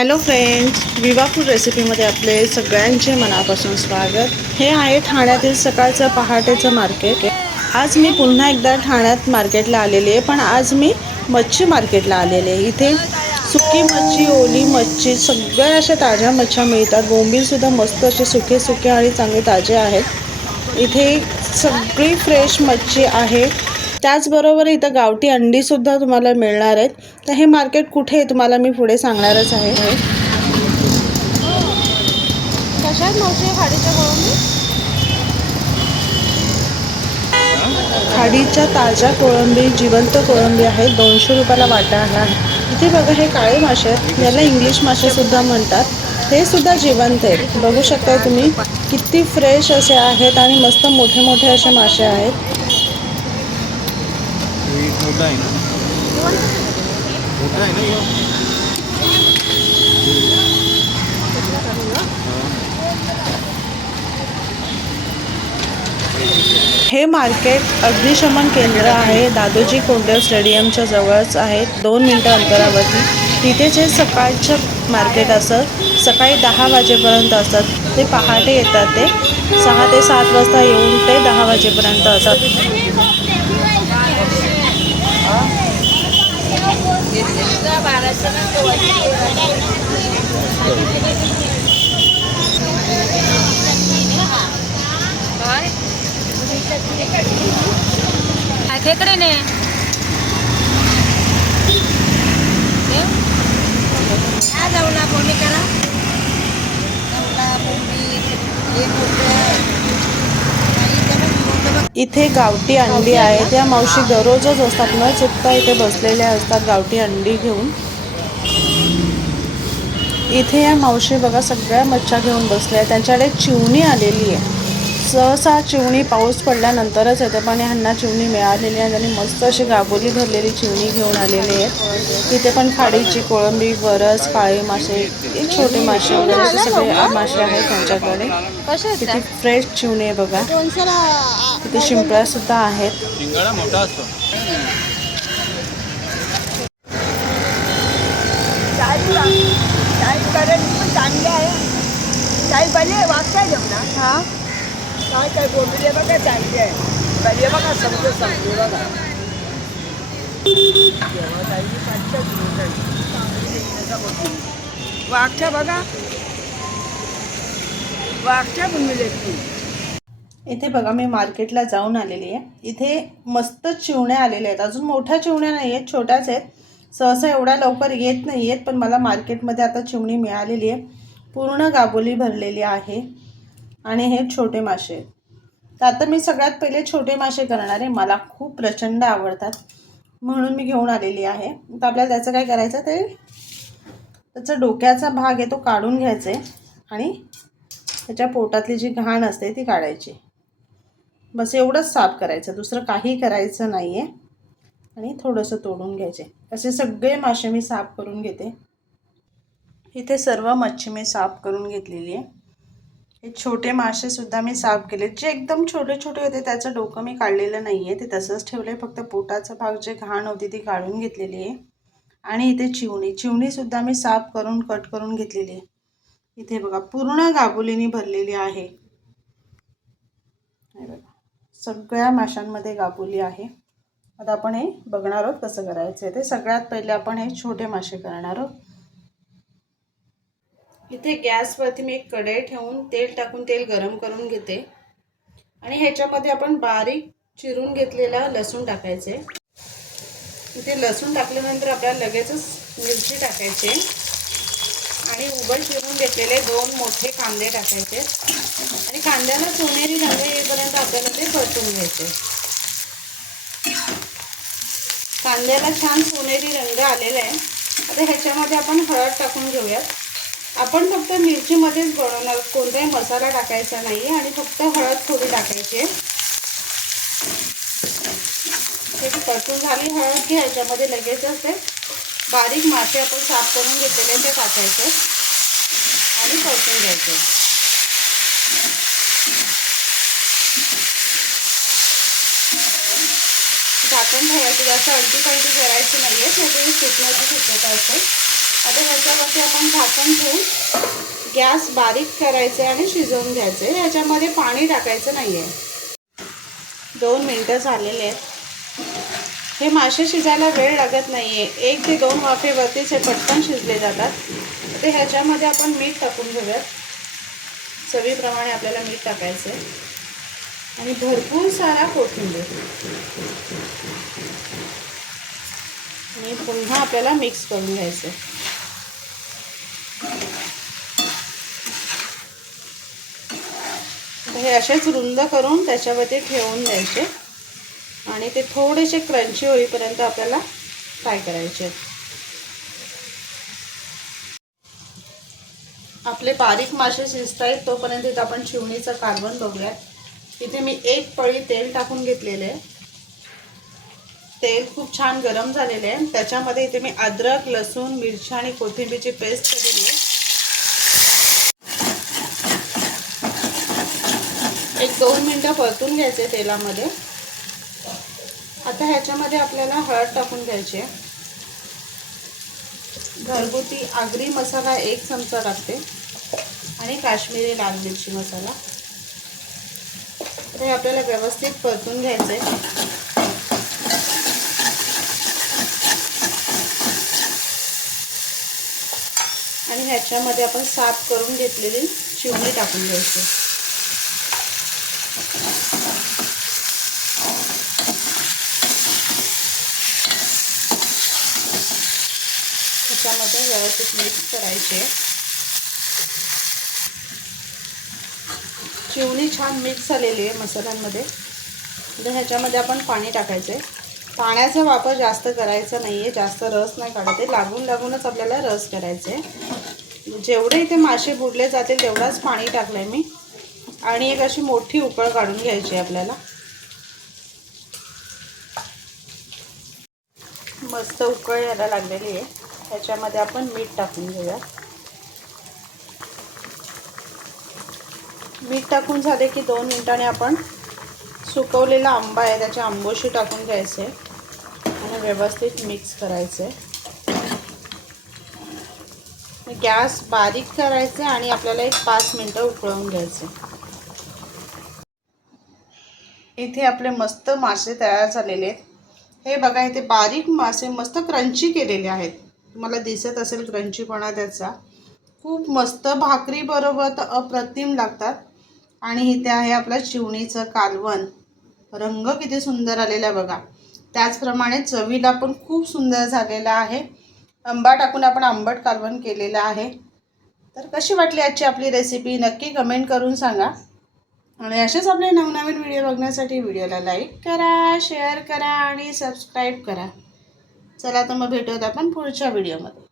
Hello friends Viva food रेसिपीमध्ये आपले सगळ्यांचे मनापासून स्वागत. हे आहे ठाण्यातील सकाळचं पहाटेचं मार्केट आज मी पुन्हा एकदा ठाण्यात मार्केटला आलेली आहे पण आज मी मच्छी मार्केटला आलेले आहे. इथे सुकी मच्छी ओली मच्छी सगळ्या अशा ताज्या मच्छ्या मिळतात. बोंबीलसुद्धा मस्त असे सुके सुके आणि चांगले ताजे आहेत. इथे सगळी फ्रेश मच्छी आहे. त्याचबरोबर इथं गावठी अंडीसुद्धा तुम्हाला मिळणार आहेत. तर हे मार्केट कुठे आहे तुम्हाला मी पुढे सांगणारच आहे. खाडीच्या ताज्या कोळंबी जिवंत कोळंबी आहेत. दोनशे रुपयाला वाटा आहे. इथे बघा हे काळे मासे आहेत. याला इंग्लिश मासे सुद्धा म्हणतात. हे सुद्धा जिवंत आहेत. बघू शकता तुम्ही किती फ्रेश असे आहेत आणि मस्त मोठे मोठे असे मासे आहेत. मोठा आहे ना? मोठा आहे ना यो? हे मार्केट अग्निशमन केंद्र आहे. दादोजी कोंडेव स्टेडियमच्या जवळच आहे. दोन मिनटं अंतरावरती. तिथे जे सकाळचं मार्केट असं सकाळी दहा वाजेपर्यंत असतात. ते पहाटे येतात ते. सहा ते सात वाजता येऊन ते दहा वाजेपर्यंत असतात. खेकडे ने जाऊला कोणी करा जाऊला बोंबी हे मोठं इथे गावठी अंडी आहे. त्या मावशी दररोजच असतात. न चुकता इथे बसलेल्या असतात गावठी अंडी घेऊन. इथे या मावशी बघा सगळ्या मच्छ्या घेऊन बसल्या त्यांच्याकडे चिवणी आलेली आहे. सहसा चिवणी पाऊस पडल्यानंतरच येते पण ह्यांना चिवणी मिळालेली आहे. आणि मस्त अशी गाबोली भरलेली चिवणी घेऊन आलेली आहेत इथे पण खाडीची कोळंबी बरस काळे मासे हे छोटे मासे वगैरे असे सगळे मासे आहेत त्यांच्याकडे. कसे किती फ्रेश चिवणी आहे बघा. तिथे शिंपळ्या सुद्धा आहेत. काय काय बोलले बघा चांगली आहे पहिले बघा समजून बघा. चांगली वागच्या बघा. वागच्या इथे बघा मी मार्केटला जाऊन आलेली आहे. इथे मस्त चिवण्या आलेल्या आहेत. अजून मोठ्या चिवण्या नाही आहेत छोट्याच आहेत. सहसा एवढ्या लवकर येत नाही आहेत पण मला मार्केटमध्ये आता चिवणी मिळालेली आहे. पूर्ण गाबोली भरलेली आहे. आणि हे छोटे मासे आहेत. तर आता मी सगळ्यात पहिले छोटे मासे करणार आहे. मला खूप प्रचंड आवडतात. म्हणून मी घेऊन आलेली आहे. तर आपल्याला त्याचं काय करायचं ते त्याचा डोक्याचा भाग आहे तो काढून घ्यायचा आहे. आणि त्याच्या पोटातली जी घाण असते ती काढायची. बस एवढंच साफ करायचं. दुसरं काही करायचं नाही आहे आणि थोडंसं तोडून घ्यायचे. असे सगळे मासे मी साफ करून घेते. इथे सर्व मच्छी मी साफ करून घेतलेली आहे. हे छोटे मासेसुद्धा मी साफ केले. जे एकदम छोटे छोटे होते त्याचं डोकं मी काढलेलं नाही आहे ते तसंच ठेवलं आहे फक्त पोटाचा भाग जे घाण होती ती काढून घेतलेली आहे. आणि इथे चिवणी. चिवणीसुद्धा मी साफ करून कट करून घेतलेली आहे. इथे बघा पूर्ण गाबुलीनी भरलेली आहे. बघा सगळ्या माशांमध्ये गाबुली आहे. आता आपण हे बघणार आहोत कसं करायचं आहे ते. सगळ्यात पहिले आपण हे छोटे मासे करणार आहोत. इथे गॅसवरती मी एक कढई ठेवून तेल टाकून तेल गरम करून घेते. आणि ह्याच्यामध्ये आपण बारीक चिरून घेतलेला लसूण टाकायचे. इथे लसूण टाकल्यानंतर आपल्याला लगेचच मिरची टाकायची. आणि उबल चिरून घेतलेले दोन मोठे कांदे टाकायचे. आणि कांद्याला सोनेरी रंग येईपर्यंत आपल्याला ते परतून घ्यायचे. कांद्याला छान सोनेरी रंग आलेला आहे. आता ह्याच्यामध्ये आपण हळद टाकून घेऊयात. आपण फक्त मिरचीमध्येच बनवणार कोणताही मसाला टाकायचा नाही आहे आणि फक्त हळद थोडी टाकायची आहे. परतून झाली हळद की ह्याच्यामध्ये लगेचच ते बारीक मासे आपण साफ करून घेतलेले ते टाकायचे आणि परतून घ्यायचे झाकण ठेवायचं जास्त अडकी पलटी करायची नाही आहे त्याची सुटण्याची शक्यता असते. आता ह्याच्यावरती आपण झाकण ठेवून गॅस बारीक करायचे आणि शिजवून घ्यायचे. ह्याच्यामध्ये पाणी टाकायचं नाही आहे दोन मिनटं झालेले आहेत. हे मासे शिजायला वेळ लागत नाही आहे एक ते दोन वाफेवरतीच हे पटकन शिजले जातात. ते ह्याच्यामध्ये आपण मीठ टाकून घेऊयात. चवीप्रमाणे आपल्याला मीठ टाकायचं आहे आणि भरपूर सारा कोथिंबीर. आणि पुन्हा आपल्याला मिक्स करून घ्यायचं आहे तर हे असेच रुंद करून त्याच्यावरती ठेवून द्यायचे. आणि ते थोडेसे क्रंची होईपर्यंत आपल्याला फ्राय करायचे. आहेत आपले बारीक मासे शिजत आहेत तोपर्यंत इथं आपण चिवणीचं कालवण बघूयात. इथे मी एक पळी तेल टाकून घेतलेले आहे. तेल खूप छान गरम झालेले आहे. त्याच्यामध्ये इथे मी अद्रक लसूण मिरची आणि कोथिंबीरची पेस्ट केलेली आहे. दोन मिनटं परतून घ्यायचे तेलामध्ये. आता ह्याच्यामध्ये आपल्याला हळद टाकून घ्यायची आहे. घरगुती आगरी मसाला एक चमचा टाकते आणि काश्मीरी लाल मिरची मसाला. तर हे आपल्याला व्यवस्थित परतून घ्यायचं आहे. आणि ह्याच्यामध्ये आपण साफ करून घेतलेली चिवणी टाकून घ्यायची त्याच्यामध्ये व्यवस्थित मिक्स करायचे. चिवणी छान मिक्स झालेली आहे मसाल्यांमध्ये. तर ह्याच्यामध्ये आपण पाणी टाकायचं आहे पाण्याचा वापर जास्त करायचा नाही आहे जास्त रस नाही काढायचे. लागून लागूनच आपल्याला रस करायचे जेवढे इथे मासे बुडले जातील तेवढाच पाणी टाकलं आहे मी. आणि एक अशी मोठी उकळ काढून घ्यायची आहे आपल्याला. मस्त उकळ यायला लागलेली आहे. ह्याच्यामध्ये आपण मीठ टाकून घेऊया. मीठ टाकून झाले की दोन मिनिटांनी आपण सुकवलेला आंबा आहे त्याच्या आंबोशी टाकून घ्यायचे आणि व्यवस्थित मिक्स करायचे. गॅस बारीक करायचे आणि आपल्याला एक पाच मिनटं उकळवून घ्यायचे. इथे आपले मस्त मासे तयार झालेले आहेत. हे बघा इथे बारीक मासे मस्त क्रंची केलेले आहेत. तुम्हाला दिसत असेल क्रंचीपणा त्याचा. खूप मस्त भाकरी बरोबर तर अप्रतिम लागतात. आणि इथे आहे आपलं चिवणीचं कालवण. रंग किती सुंदर आलेला आहे बघा. त्याचप्रमाणे चवीला पण खूप सुंदर झालेला आहे. आंबा टाकून आपण आंबट कालवण केलेलं आहे. तर कशी वाटली आजची आपली रेसिपी नक्की कमेंट करून सांगा. आणि असेच आपले नवनवीन व्हिडिओ बघण्यासाठी व्हिडिओला लाईक करा शेअर करा आणि सबस्क्राईब करा. चला तर मग भेटूयात आपण पुढच्या व्हिडिओमध्ये